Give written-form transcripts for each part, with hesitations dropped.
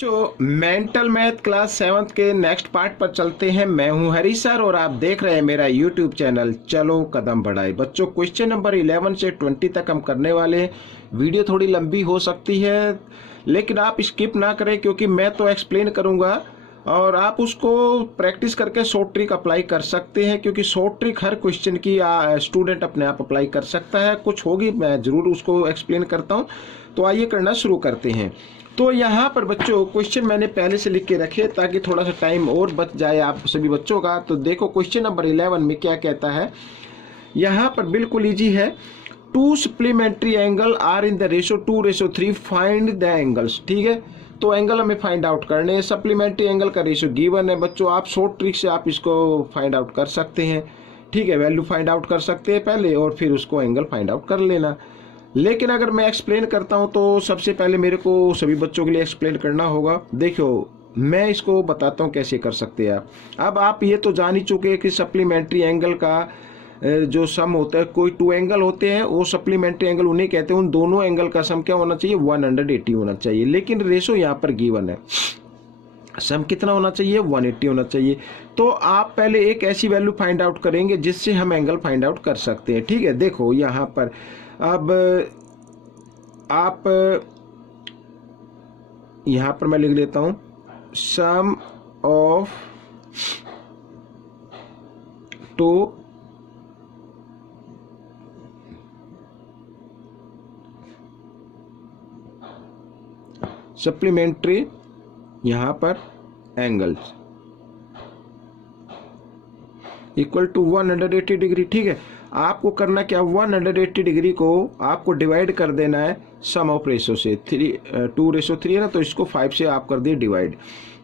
जो mental math class 7th के next part पर चलते हैं। मैं हूं हरी सर और आप देख रहे हैं मेरा यूट्यूब चैनल चलो कदम बढ़ाए। बच्चों क्वेश्चन नंबर 11 से 20 तक हम करने वाले हैं। वीडियो थोड़ी लंबी हो सकती है लेकिन आप स्किप ना करें क्योंकि मैं तो एक्सप्लेन करूंगा और आप उसको प्रैक्टिस करके शॉर्ट ट्रिक अप्लाई कर सकते हैं क्योंकि शॉर्ट ट्रिक हर क्वेश्चन की स्टूडेंट अपने आप अप्लाई कर सकता है। कुछ होगी मैं ज़रूर उसको एक्सप्लेन करता हूं। तो आइए करना शुरू करते हैं। तो यहाँ पर बच्चों क्वेश्चन मैंने पहले से लिख के रखे ताकि थोड़ा सा टाइम और बच जाए आप सभी बच्चों का। तो देखो क्वेश्चन नंबर 11 में क्या कहता है। यहाँ पर बिल्कुल इजी है। Two supplementary angle are in the ratio 2:3 find the angles. ठीक है, तो एंगल हमें फाइंड आउट करने हैं। सप्लीमेंट्री एंगल का रेशो गिवन है बच्चों। आप शॉर्ट ट्रिक से आप इसको फाइंड आउट कर सकते हैं। ठीक है, वैल्यू फाइंड आउट कर सकते हैं पहले और फिर उसको एंगल फाइंड आउट कर लेना। लेकिन अगर मैं एक्सप्लेन करता हूं तो सबसे पहले मेरे को सभी बच्चों के लिए एक्सप्लेन करना होगा। देखो मैं इसको बताता हूं कैसे कर सकते हैं आप। अब आप ये तो जान ही चुके हैं कि सप्लीमेंट्री एंगल का जो सम होता है, कोई टू एंगल होते हैं वो सप्लीमेंट्री एंगल उन्हें कहते हैं। उन दोनों एंगल का सम क्या होना चाहिए, 180 होना चाहिए। लेकिन रेशो यहाँ पर गिवन है, सम कितना होना चाहिए, 180 होना चाहिए। तो आप पहले एक ऐसी वैल्यू फाइंड आउट करेंगे जिससे हम एंगल फाइंड आउट कर सकते हैं। ठीक है, देखो यहाँ पर अब आप यहाँ पर मैं लिख लेता हूं सम ऑफ टू सप्लीमेंट्री यहाँ पर एंगल्स इक्वल टू 180 डिग्री। ठीक है, आपको करना क्या, 180 डिग्री को आपको डिवाइड कर देना है सम ऑफ रेशो से। 2:3 है ना, तो इसको 5 से आप कर दिए डिवाइड।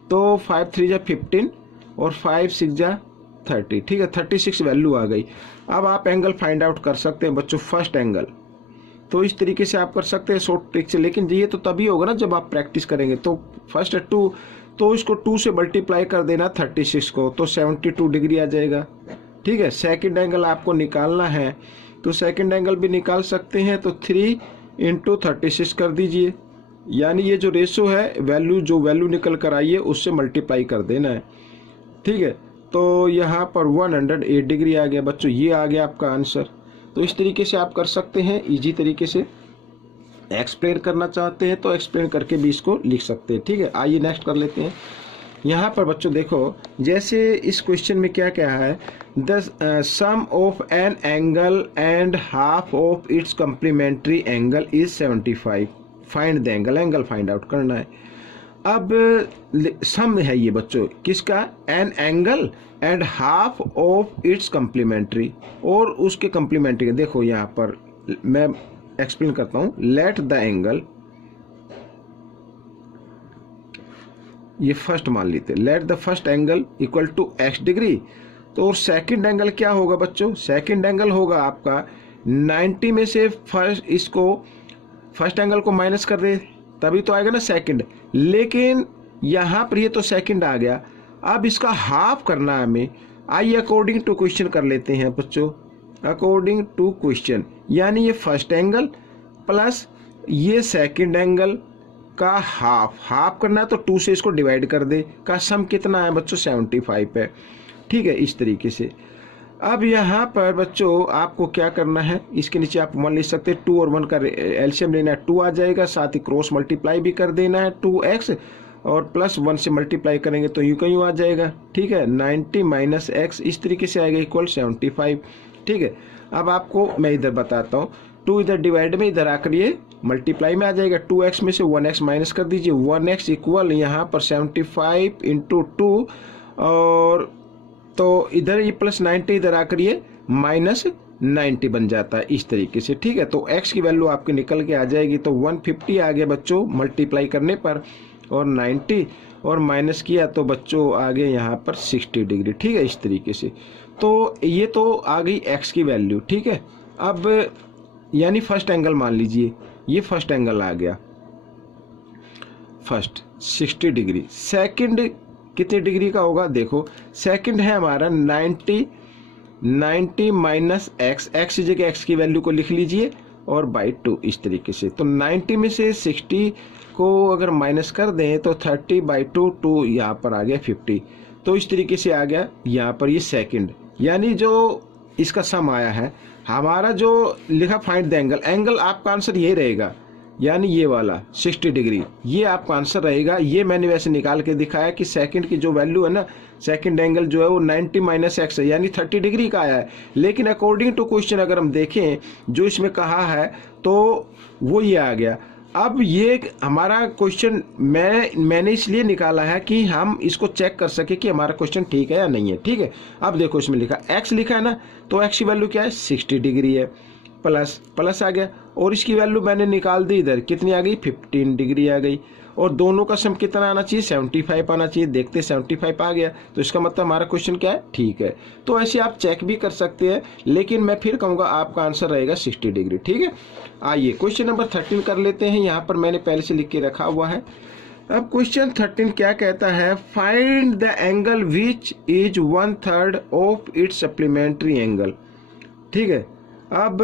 तो 5 3 जा 15 और 5 6 जा 30। ठीक है, 36 वैल्यू आ गई। अब आप एंगल फाइंड आउट कर सकते हैं बच्चों, फर्स्ट एंगल। तो इस तरीके से आप कर सकते हैं शॉर्ट ट्रिक से। लेकिन ये तो तभी होगा ना जब आप प्रैक्टिस करेंगे। तो फर्स्ट 2, तो इसको 2 से मल्टीप्लाई कर देना 36 को, तो 72 डिग्री आ जाएगा। ठीक है, सेकंड एंगल आपको निकालना है तो सेकंड एंगल भी निकाल सकते हैं। तो 3 × 36 कर दीजिए, यानी ये जो रेशो है जो वैल्यू निकल कर आई है उससे मल्टीप्लाई कर देना है। ठीक है, तो यहाँ पर 108 डिग्री आ गया बच्चों, ये आ गया आपका आंसर। तो इस तरीके से आप कर सकते हैं इजी तरीके से। एक्सप्लेन करना चाहते हैं तो एक्सप्लेन करके भी इसको लिख सकते हैं। ठीक है, आइए नेक्स्ट कर लेते हैं। यहाँ पर बच्चों देखो जैसे इस क्वेश्चन में क्या क्या है, the sum of an angle and half of its complementary angle is 75। Find the angle, angle find out करना है। अब सम है ये बच्चों किसका, an angle and half of its complementary, और उसके कम्प्लीमेंट्री। देखो यहाँ पर मैं एक्सप्लेन करता हूँ। लेट द एंगल, ये फर्स्ट मान लेते हैं, let the first angle equal to x degree. तो सेकंड एंगल क्या होगा बच्चों, सेकंड एंगल होगा आपका 90 में से फर्स्ट एंगल को माइनस कर दे तभी तो आएगा ना सेकंड। लेकिन यहाँ पर ये तो सेकंड आ गया, अब इसका हाफ करना है हमें। आइए अकॉर्डिंग टू क्वेश्चन कर लेते हैं बच्चों, अकॉर्डिंग टू क्वेश्चन। यानी ये फर्स्ट एंगल प्लस ये सेकंड एंगल का हाफ करना है तो 2 से इसको डिवाइड कर दे। का सम कितना है बच्चों, 75 है। ठीक है, इस तरीके से। अब यहाँ पर बच्चों आपको क्या करना है, इसके नीचे आप 1 लिख सकते हैं। 2 और 1 का एलसीएम लेना है, 2 आ जाएगा। साथ ही क्रॉस मल्टीप्लाई भी कर देना है, 2x और प्लस 1 से मल्टीप्लाई करेंगे तो यूं का यूं आ जाएगा। ठीक है, 90 - x इस तरीके से आएगा इक्वल 75। ठीक है, अब आपको मैं इधर बताता हूँ। 2 इधर डिवाइड में, इधर आकर ये मल्टीप्लाई में आ जाएगा। 2x में से 1x माइनस कर दीजिए, 1x इक्वल यहाँ पर 75 × 2 और तो इधर ये प्लस 90 इधर आकर ये -90 बन जाता है इस तरीके से। ठीक है, तो x की वैल्यू आपके निकल के आ जाएगी। तो 150 आ गया बच्चों मल्टीप्लाई करने पर, और 90 और माइनस किया तो बच्चों आ गए यहाँ पर 60 डिग्री। ठीक है, इस तरीके से। तो ये तो आ गई x की वैल्यू। ठीक है, अब यानी फर्स्ट एंगल मान लीजिए, ये फर्स्ट एंगल आ गया, फर्स्ट 60 डिग्री। सेकंड कितने डिग्री का होगा, देखो सेकंड है हमारा 90 - x, x की जगह x की वैल्यू को लिख लीजिए और बाई 2 इस तरीके से। तो 90 में से 60 को अगर माइनस कर दें तो 30/2 2 यहाँ पर आ गया 50। तो इस तरीके से आ गया यहाँ पर ये सेकंड, यानी जो इसका सम आया है हमारा जो लिखा फाइंड द एंगल, एंगल आपका आंसर ये रहेगा, यानी ये वाला 60 डिग्री ये आपका आंसर रहेगा। ये मैंने वैसे निकाल के दिखाया कि सेकंड की जो वैल्यू है ना, सेकंड एंगल जो है वो 90 - x है, यानी 30 डिग्री का आया है। लेकिन अकॉर्डिंग टू क्वेश्चन अगर हम देखें जो इसमें कहा है तो वो ये आ गया। अब ये हमारा क्वेश्चन मैंने इसलिए निकाला है कि हम इसको चेक कर सके कि हमारा क्वेश्चन ठीक है या नहीं है। ठीक है, अब देखो इसमें लिखा x लिखा है ना, तो x की वैल्यू क्या है 60 डिग्री है, प्लस आ गया, और इसकी वैल्यू मैंने निकाल दी इधर, कितनी आ गई 15 डिग्री आ गई, और दोनों का सम कितना आना चाहिए 75 आना चाहिए। देखते 75 आ गया, तो इसका मतलब हमारा क्वेश्चन क्या है ठीक है। तो ऐसे आप चेक भी कर सकते हैं, लेकिन मैं फिर कहूँगा आपका आंसर रहेगा 60 डिग्री। ठीक है, आइए क्वेश्चन नंबर 13 कर लेते हैं। यहाँ पर मैंने पहले से लिख के रखा हुआ है। अब क्वेश्चन 13 क्या कहता है, find the angle which is 1/3 of its supplementary angle. ठीक है, अब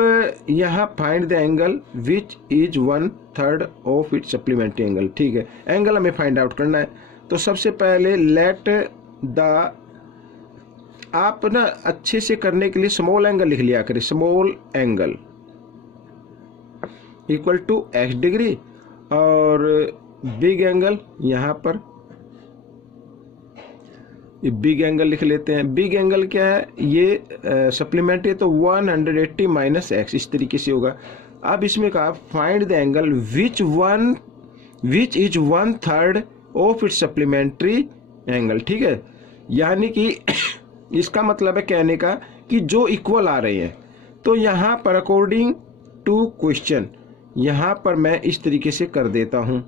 यहाँ find the angle which is 1/3 of its supplementary angle. ठीक है, एंगल हमें फाइंड आउट करना है। तो सबसे पहले लेट द, आप ना अच्छे से करने के लिए स्मॉल एंगल लिख लिया करें, small angle equal to x degree, और बिग एंगल यहाँ पर बिग एंगल लिख लेते हैं। बिग एंगल क्या है, ये सप्लीमेंट्री है तो 180 - x इस तरीके से होगा। अब इसमें कहा find the angle which is 1/3 of its supplementary angle. ठीक है, यानी कि इसका मतलब है कहने का कि जो इक्वल आ रहे हैं। तो यहाँ पर अकॉर्डिंग टू क्वेश्चन यहाँ पर मैं इस तरीके से कर देता हूँ,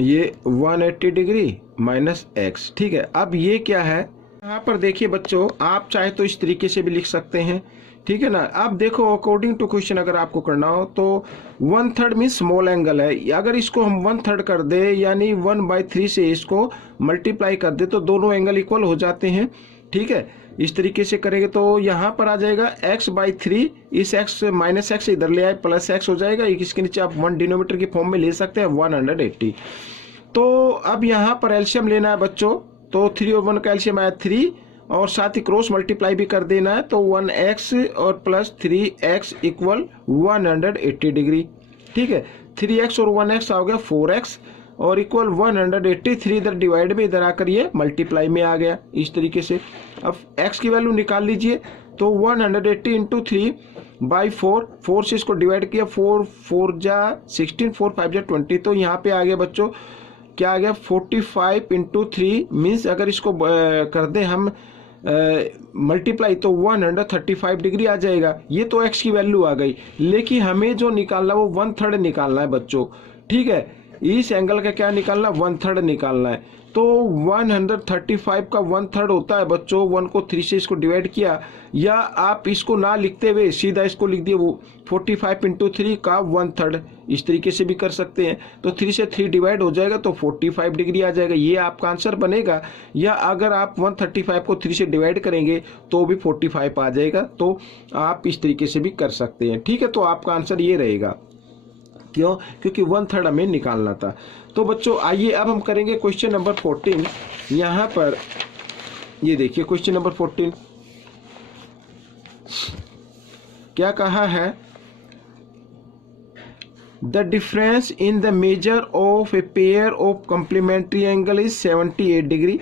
ये 180 डिग्री -x। ठीक है, अब ये क्या है, यहाँ पर देखिए बच्चों, आप चाहे तो इस तरीके से भी लिख सकते हैं। ठीक है ना, अब देखो अकॉर्डिंग टू क्वेश्चन अगर आपको करना हो तो 1/3 मीन स्मॉल एंगल है, अगर इसको हम 1/3 कर दे यानी 1/3 से इसको मल्टीप्लाई कर दे तो दोनों एंगल इक्वल हो जाते हैं। ठीक है, इस तरीके से करेंगे तो यहाँ पर आ जाएगा x/3, इस x -x इधर ले आए +x हो जाएगा, इसके नीचे आप 1 डिनोमीटर की फॉर्म में ले सकते हैं 180। तो अब यहाँ पर एलसीएम लेना है बच्चों, तो 3 और 1 का एलसीएम आया 3, और साथ ही क्रॉस मल्टीप्लाई भी कर देना है, तो 1x और +3x इक्वल 180 डिग्री। ठीक है, 3x और 1x आ गया 4x और इक्वल 183, इधर डिवाइड में इधर आकर ये मल्टीप्लाई में आ गया इस तरीके से। अब x की वैल्यू निकाल लीजिए, तो 180 इंटू 3/4, 4 से इसको डिवाइड किया, 4 4 जा 16, 4 5 जा 20, तो यहाँ पे आ गया बच्चों क्या आ गया 45 इंटू 3 मीन्स अगर इसको कर दें हम मल्टीप्लाई तो 135 डिग्री आ जाएगा। ये तो x की वैल्यू आ गई, लेकिन हमें जो निकालना वो 1/3 निकालना है बच्चों। ठीक है, इस एंगल का क्या निकालना, 1/3 निकालना है। तो 135 का 1/3 होता है बच्चों, 1 को 3 से इसको डिवाइड किया, या आप इसको ना लिखते हुए सीधा इसको लिख दिए, वो 45 इंटू 3 का 1/3 इस तरीके से भी कर सकते हैं। तो 3 से 3 डिवाइड हो जाएगा तो 45 डिग्री आ जाएगा, ये आपका आंसर बनेगा। या अगर आप 135 को 3 से डिवाइड करेंगे तो भी 45 आ जाएगा, तो आप इस तरीके से भी कर सकते हैं। ठीक है, तो आपका आंसर ये रहेगा। क्यों, क्योंकि 1/3 हमें निकालना था। तो बच्चों आइए अब हम करेंगे क्वेश्चन नंबर 14। यहाँ पर ये देखिए क्वेश्चन नंबर 14 क्या कहा है, the difference in the measure of a pair of complementary angle is 78 degree,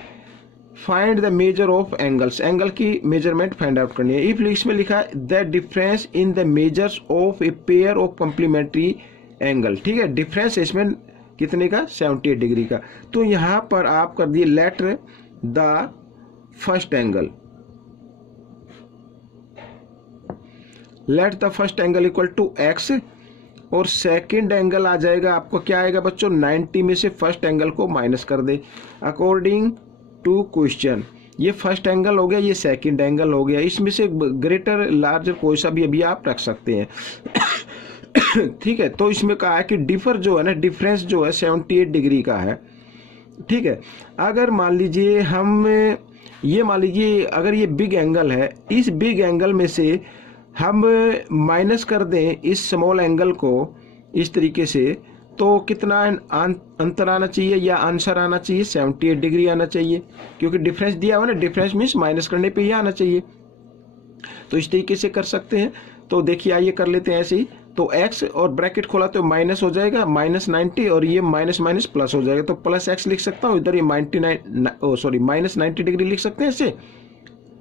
find the measure of angles. Angle की मेजरमेंट फाइंड आउट करनी है। इफ इसमें लिखा है the difference in the measures of a pair of complementary angle. ठीक है, difference इसमें कितने का 78 डिग्री का। तो यहां पर आप कर दिए let the first angle, let the first angle equal to x, और सेकंड एंगल आ जाएगा आपको क्या आएगा बच्चों 90 में से फर्स्ट एंगल को माइनस कर दे अकॉर्डिंग टू क्वेश्चन। ये फर्स्ट एंगल हो गया, ये सेकंड एंगल हो गया, इसमें से ग्रेटर लार्जर कोई सा भी अभी आप रख सकते हैं। ठीक है, तो इसमें कहा है कि डिफर जो है ना, डिफरेंस जो है 78 डिग्री का है। ठीक है, अगर मान लीजिए हम ये मान लीजिए अगर ये बिग एंगल है, इस बिग एंगल में से हम माइनस कर दें इस स्मॉल एंगल को इस तरीके से, तो कितना अंतर आना चाहिए या आंसर आना चाहिए? 78 डिग्री आना चाहिए, क्योंकि डिफरेंस दिया हुआ ना, डिफरेंस मीन्स माइनस करने पे ही आना चाहिए। तो इस तरीके से कर सकते हैं। तो देखिए आइए कर लेते हैं ऐसे ही। तो x और ब्रैकेट खोला तो माइनस हो जाएगा -90, और ये माइनस माइनस प्लस हो जाएगा, तो प्लस x लिख सकता हूँ, इधर ये -90 डिग्री लिख सकते हैं ऐसे,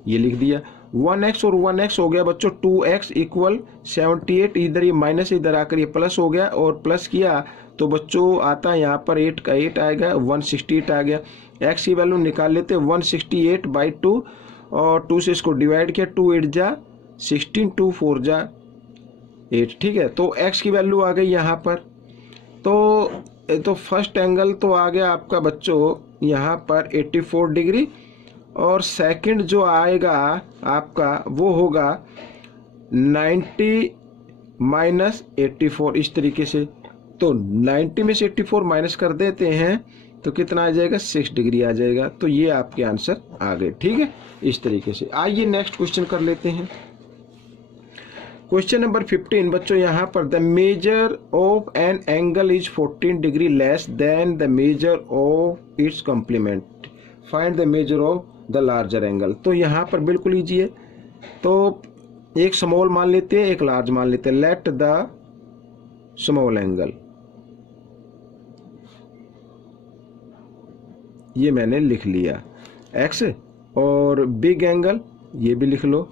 ये लिख दिया। 1x और 1x हो गया बच्चों 2x इक्वल 78, इधर ये माइनस इधर आकर ये प्लस हो गया, और प्लस किया तो बच्चों आता है यहाँ पर 8 का 8 आएगा, 168 आ गया। x की वैल्यू निकाल लेते हैं 168/2, और 2 से इसको डिवाइड किया, 2 8 जा 16, 2 4 जा 8, ठीक है। तो x की वैल्यू आ गई यहाँ पर। तो फर्स्ट एंगल तो आ गया आपका बच्चों यहाँ पर 84 डिग्री, और सेकंड जो आएगा आपका वो होगा 90 - 84, इस तरीके से। तो 90 में से 84 माइनस कर देते हैं तो कितना आ जाएगा? 6 डिग्री आ जाएगा। तो ये आपके आंसर आ गए, ठीक है, इस तरीके से। आइए नेक्स्ट क्वेश्चन कर लेते हैं। क्वेश्चन नंबर 15 बच्चों, यहाँ पर the measure of an angle is 14 degree less than the measure of its complement, find the measure of the larger angle. तो यहाँ पर बिल्कुल ईजी है। तो एक स्मॉल मान लेते हैं, एक लार्ज मान लेते हैं। लेट द स्मॉल एंगल, ये मैंने लिख लिया x, और बिग एंगल ये भी लिख लो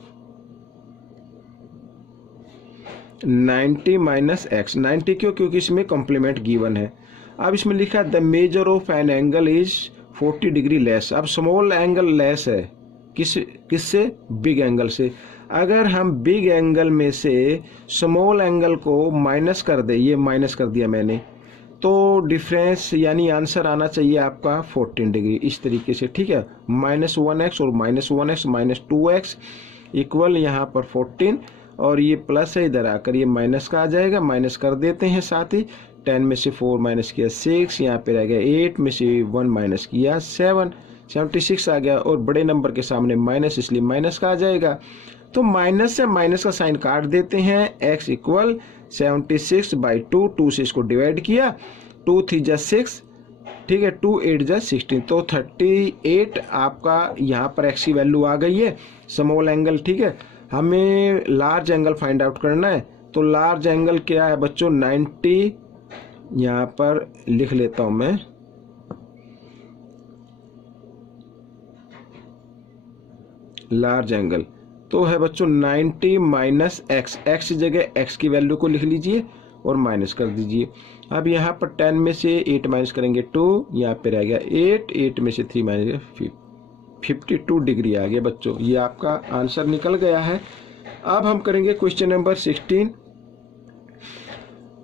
90 - x। 90 क्यों? क्योंकि इसमें कॉम्प्लीमेंट गिवन है। अब इसमें लिखा the measure of an angle is 40 degree less. अब स्मॉल एंगल लेस है किससे? बिग एंगल से। अगर हम बिग एंगल में से स्मॉल एंगल को माइनस कर दे, ये माइनस कर दिया मैंने, तो डिफरेंस यानी आंसर आना चाहिए आपका 14 डिग्री, इस तरीके से, ठीक है। -1x और -1x -2x इक्वल यहाँ पर 14, और ये प्लस है, इधर आकर ये माइनस का आ जाएगा, माइनस कर देते हैं साथ ही। 10 में से 4 माइनस किया 6, यहाँ पे रह गया 8 में से 1 माइनस किया 7, 76 आ गया, और बड़े नंबर के सामने माइनस, इसलिए माइनस का आ जाएगा। तो माइनस से माइनस का साइन काट देते हैं। x इक्वल 76/2, 2 से इसको डिवाइड किया, 2 3 जा 6, ठीक है, 2 8 जा 16, तो 38 आपका यहाँ पर x की वैल्यू आ गई है स्मॉल एंगल, ठीक है। हमें लार्ज एंगल फाइंड आउट करना है। तो लार्ज एंगल क्या है बच्चों? 90, यहाँ पर लिख लेता हूं मैं, लार्ज एंगल तो है बच्चों 90 - x। x की जगह x की वैल्यू को लिख लीजिए और माइनस कर दीजिए। अब यहाँ पर 10 में से 8 माइनस करेंगे 2, यहाँ पे रह गया 8, 8 में से 3 माइनस 52 डिग्री आ गया बच्चों, ये आपका आंसर निकल गया है। अब हम करेंगे question number 16।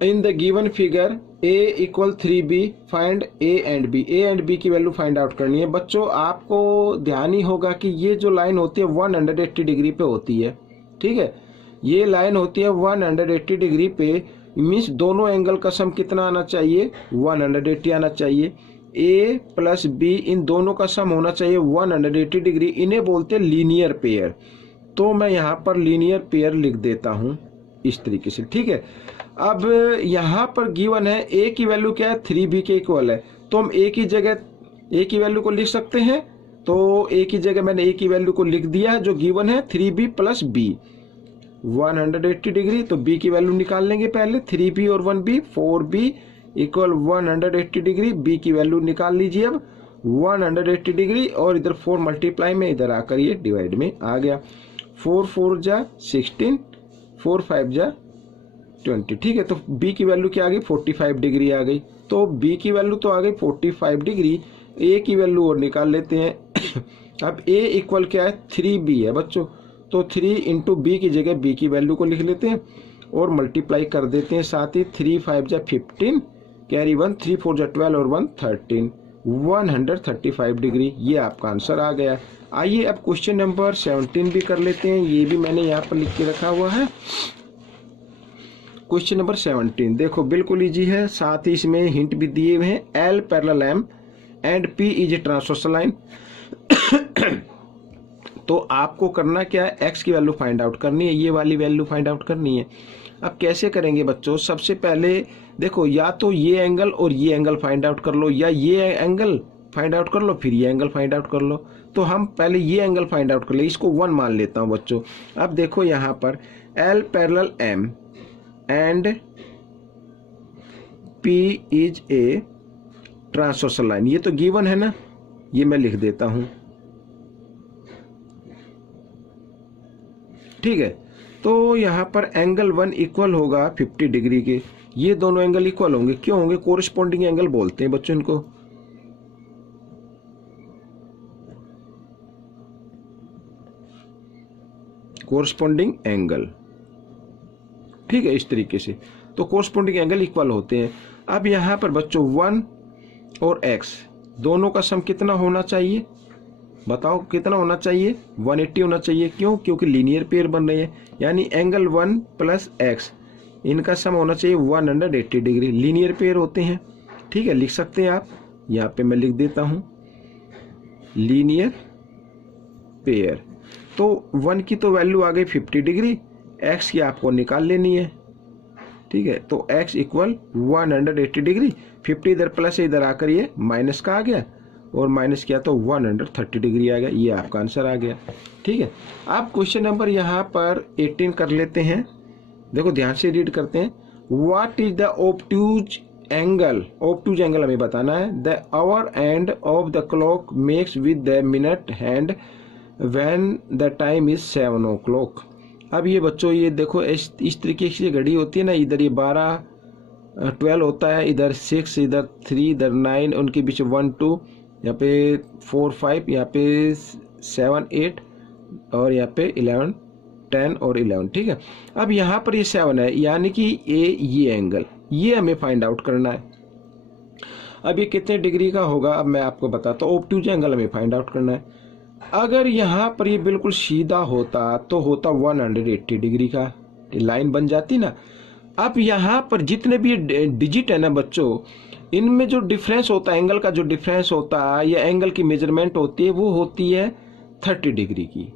In the given figure a equal 3b, find a and b। a and b की वैल्यू फाइंड आउट करनी है बच्चों। आपको ध्यान ही होगा कि ये जो लाइन होती है 180 डिग्री पे होती है, ठीक है। ये लाइन होती है 180 डिग्री पे, मीन्स दोनों एंगल का सम कितना आना चाहिए? 180 आना चाहिए। a प्लस b इन दोनों का सम होना चाहिए 180 डिग्री। इन्हें बोलते हैं लीनियर पेयर। तो मैं यहाँ पर लीनियर पेयर लिख देता हूँ इस तरीके से, ठीक है। अब यहाँ पर गिवन है a की वैल्यू क्या है? 3b के इक्वल है, तो हम a की जगह a की वैल्यू को लिख सकते हैं। तो a की जगह मैंने a की वैल्यू को लिख दिया जो गिवन है 3b प्लस b 180 डिग्री। तो b की वैल्यू निकाल लेंगे पहले, 3b और 1b, 4b equal 180 degree. b की वैल्यू निकाल लीजिए अब 180 डिग्री, और इधर 4 मल्टीप्लाई में इधर आकर ये डिवाइड में आ गया। 4 4 जा 16, 4 5 जा 20, ठीक है। तो b की वैल्यू क्या आ गई? 45 डिग्री आ गई। तो b की वैल्यू तो आ गई 45 डिग्री। a की वैल्यू और निकाल लेते हैं। अब a इक्वल क्या है? 3b है बच्चों। तो 3 इंटू b की जगह b की वैल्यू को लिख लेते हैं और मल्टीप्लाई कर देते हैं साथ ही। 3 5 जा 15, कैरी 1, 3 4 जा 12 और 1 13, 135 डिग्री, ये आपका आंसर आ गया। आइए अब क्वेश्चन नंबर 17 भी कर लेते हैं, ये भी मैंने यहाँ पर लिख के रखा हुआ है। क्वेश्चन नंबर 17 देखो बिल्कुल इजी है, साथ ही इसमें हिंट भी दिए हुए हैं। L parallel M and P is a transversal line. तो आपको करना क्या है, एक्स की वैल्यू फाइंड आउट करनी है, ये वाली वैल्यू फाइंड आउट करनी है। अब कैसे करेंगे बच्चों, सबसे पहले देखो या तो ये एंगल और ये एंगल फाइंड आउट कर लो, या ये एंगल फाइंड आउट कर लो फिर ये एंगल फाइंड आउट कर लो। तो हम पहले ये एंगल फाइंड आउट कर ले, इसको 1 मान लेता हूँ बच्चों। अब देखो यहाँ पर L parallel M and P is a transversal line, ये तो गिवन है ना, ये मैं लिख देता हूं। ठीक है, तो यहां पर एंगल 1 इक्वल होगा 50 डिग्री के, ये दोनों एंगल इक्वल होंगे, क्यों होंगे, कोरिस्पोंडिंग एंगल बोलते हैं बच्चों इनको। कोरिस्पोंडिंग एंगल, ठीक है, इस तरीके से तो कोरिस्पोंडिंग एंगल इक्वल होते हैं। अब यहां पर बच्चों 1 और x दोनों का सम कितना होना चाहिए, बताओ कितना होना चाहिए, 180 होना चाहिए। क्यों, क्योंकि लीनियर पेयर बन रहे हैं, यानी एंगल 1 प्लस x इनका सम होना चाहिए 180 डिग्री, लीनियर पेयर होते हैं। ठीक है, लिख सकते हैं आप, यहाँ पे मैं लिख देता हूँ लीनियर पेयर। तो 1 की तो वैल्यू आ गई 50 डिग्री, x की आपको निकाल लेनी है। ठीक है, तो x इक्वल 180 डिग्री, 50 इधर प्लस है, इधर आकर ये माइनस का आ गया और माइनस किया तो 130 डिग्री आ गया, ये आपका आंसर आ गया। ठीक है, आप क्वेश्चन नंबर यहाँ पर 18 कर लेते हैं। देखो ध्यान से रीड करते हैं। What is the obtuse angle, obtuse angle हमें बताना है। The our end of the clock makes with the minute hand when the time is 7 o'clock। अब ये बच्चों ये देखो इस तरीके की घड़ी होती है ना, इधर ये 12 होता है, इधर 6, इधर 3, इधर 9, उनके बीच 1 2, यहाँ पे 4 5, यहाँ पे 7 8 और यहाँ पे 11 10 और 11। ठीक है, अब यहाँ पर ये 7 है, यानी कि ये एंगल ये हमें फाइंड आउट करना है। अब ये कितने डिग्री का होगा, अब मैं आपको बताता हूँ। ऑब्ट्यूज एंगल हमें फाइंड आउट करना है। अगर यहाँ पर ये बिल्कुल सीधा होता तो होता 180 डिग्री का, लाइन बन जाती ना। अब यहाँ पर जितने भी डिजिट है ना बच्चों, इनमें जो डिफरेंस होता है, एंगल का जो डिफरेंस होता है या एंगल की मेजरमेंट होती है, वो होती है 30 डिग्री की।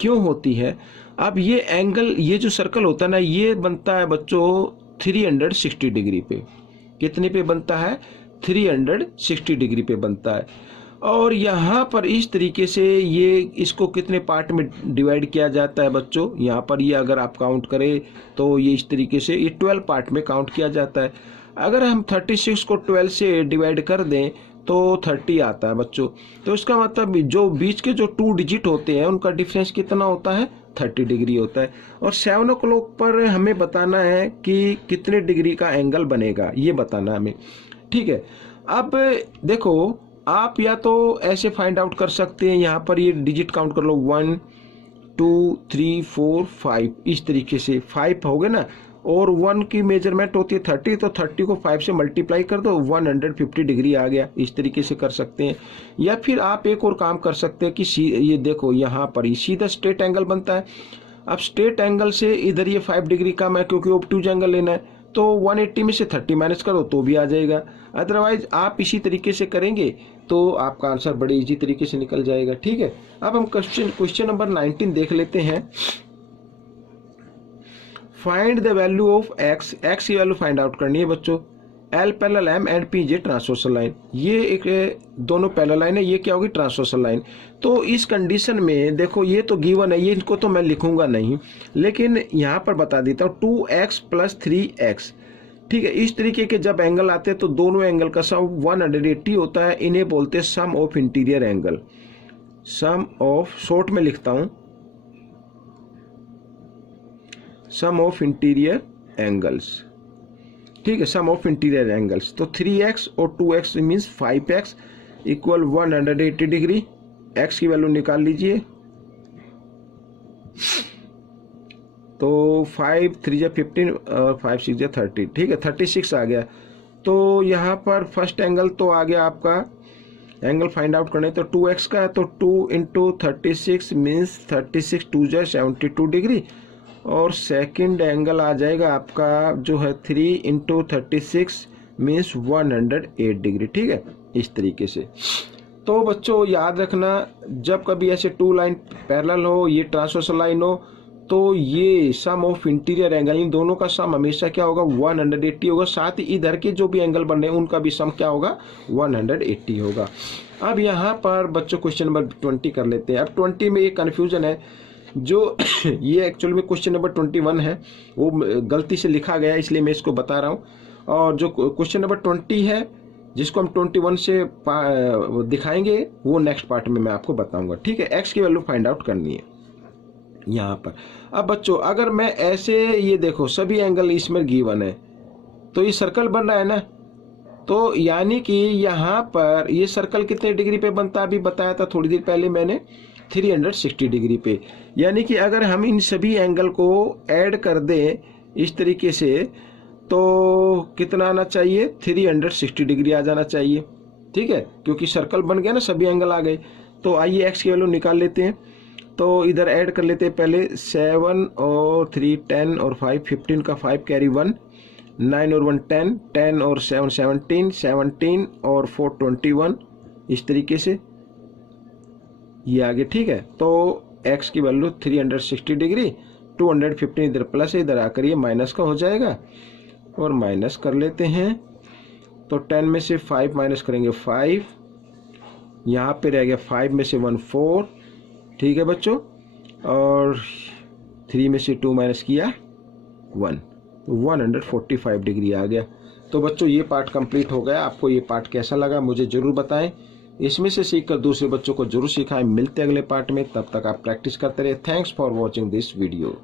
क्यों होती है, अब ये एंगल, ये जो सर्कल होता है ना, ये बनता है बच्चों 360 डिग्री पे। कितने पे बनता है, 360 डिग्री पे बनता है। और यहाँ पर इस तरीके से ये इसको कितने पार्ट में डिवाइड किया जाता है बच्चों, यहाँ पर ये अगर आप काउंट करें तो ये इस तरीके से ये 12 पार्ट में काउंट किया जाता है। अगर हम 36 को 12 से डिवाइड कर दें तो 30 आता है बच्चों। तो इसका मतलब जो बीच के जो 2 डिजिट होते हैं उनका डिफरेंस कितना होता है, 30 डिग्री होता है। और 7 o'clock पर हमें बताना है कि कितने डिग्री का एंगल बनेगा, ये बताना है हमें। ठीक है, अब देखो आप या तो ऐसे फाइंड आउट कर सकते हैं, यहाँ पर ये डिजिट काउंट कर लो 1 2 3 4 5, इस तरीके से 5 हो गए ना। और 1 की मेजरमेंट होती है 30, तो 30 को 5 से मल्टीप्लाई कर दो, 150 डिग्री आ गया। इस तरीके से कर सकते हैं। या फिर आप एक और काम कर सकते हैं कि ये देखो यहाँ पर सीधा स्ट्रेट एंगल बनता है। अब स्ट्रेट एंगल से इधर ये 5 डिग्री कम है, क्योंकि ऑब्ट्यूज एंगल लेना है, तो 180 में से 30 माइनस करो तो भी आ जाएगा। अदरवाइज आप इसी तरीके से करेंगे तो आपका आंसर बड़े इजी तरीके से निकल जाएगा। ठीक है, अब हम क्वेश्चन नंबर 19 देख लेते हैं। Find the value of x, x की वैल्यू फाइंड आउट करनी है बच्चों। L parallel M and P J transversal line, ये एक दोनों पैरेलल लाइन है, ये क्या होगी, ट्रांसवर्सल लाइन। तो इस कंडीशन में देखो ये तो गिवन है, ये इनको तो मैं लिखूंगा नहीं, लेकिन यहाँ पर बता देता हूँ 2x + 3x। ठीक है, इस तरीके के जब एंगल आते हैं तो दोनों एंगल का सम 180 होता है। इन्हें बोलते हैं sum of interior angle. Sum of, short में लिखता हूं, सम ऑफ इंटीरियर एंगल्स। ठीक है, सम ऑफ इंटीरियर एंगल्स। तो 3x और 2x means 5x equal 180 degree. x की वैल्यू निकाल लीजिए, तो 5 3 जा 15 और 5 6 जा 30। ठीक है, 36 आ गया। तो यहाँ पर फर्स्ट एंगल तो आ गया आपका, एंगल फाइंड आउट करने तो 2x का है, तो 2 × 36 मीन्स 36 2 जा 72 डिग्री। और सेकंड एंगल आ जाएगा आपका जो है 3 × 36 मीन्स 108 डिग्री। ठीक है, इस तरीके से। तो बच्चों याद रखना, जब कभी ऐसे टू लाइन पैरेलल हो, ये ट्रांसवर्सल लाइन हो, तो ये सम ऑफ इंटीरियर एंगल, इन दोनों का सम हमेशा क्या होगा 180 होगा। साथ ही इधर के जो भी एंगल बन रहे हैं उनका भी सम क्या होगा 180 होगा। अब यहाँ पर बच्चों क्वेश्चन नंबर 20 कर लेते हैं। अब 20 में एक कन्फ्यूजन है, जो ये एक्चुअल में क्वेश्चन नंबर 21 है, वो गलती से लिखा गया इसलिए मैं इसको बता रहा हूँ। और जो क्वेश्चन नंबर 20 है जिसको हम 21 से दिखाएंगे वो नेक्स्ट पार्ट में मैं आपको बताऊंगा, ठीक है। एक्स की वैल्यू फाइंड आउट करनी है यहाँ पर। अब बच्चों अगर मैं ऐसे, ये देखो सभी एंगल इसमें गिवन है, तो ये सर्कल बन रहा है ना, तो यानी कि यहाँ पर ये सर्कल कितने डिग्री पे बनता है, अभी बताया था थोड़ी देर पहले मैंने, 360 डिग्री पे। यानी कि अगर हम इन सभी एंगल को ऐड कर दें इस तरीके से, तो कितना आना चाहिए 360 डिग्री आ जाना चाहिए, ठीक है, क्योंकि सर्कल बन गया ना, सभी एंगल आ गए। तो आइए एक्स की वैल्यू निकाल लेते हैं। तो इधर ऐड कर लेते हैं पहले, 7 और 3 10 और 5 15 का 5 कैरी 1, 9 और 1 10, 10 और 7 17, 17 और 4 21, इस तरीके से ये आगे, ठीक है। तो x की वैल्यू 360 डिग्री, 215 इधर प्लस है, इधर आकर ये माइनस का हो जाएगा, और माइनस कर लेते हैं। तो 10 में से 5 माइनस करेंगे 5, यहाँ पे रह गया 5 में से 1 4, ठीक है बच्चों, और 3 में से 2 माइनस किया 1, 145 डिग्री आ गया। तो बच्चों ये पार्ट कंप्लीट हो गया। आपको ये पार्ट कैसा लगा मुझे ज़रूर बताएं, इसमें से सीखकर दूसरे बच्चों को जरूर सिखाएं। मिलते अगले पार्ट में, तब तक आप प्रैक्टिस करते रहे। Thanks for watching this video.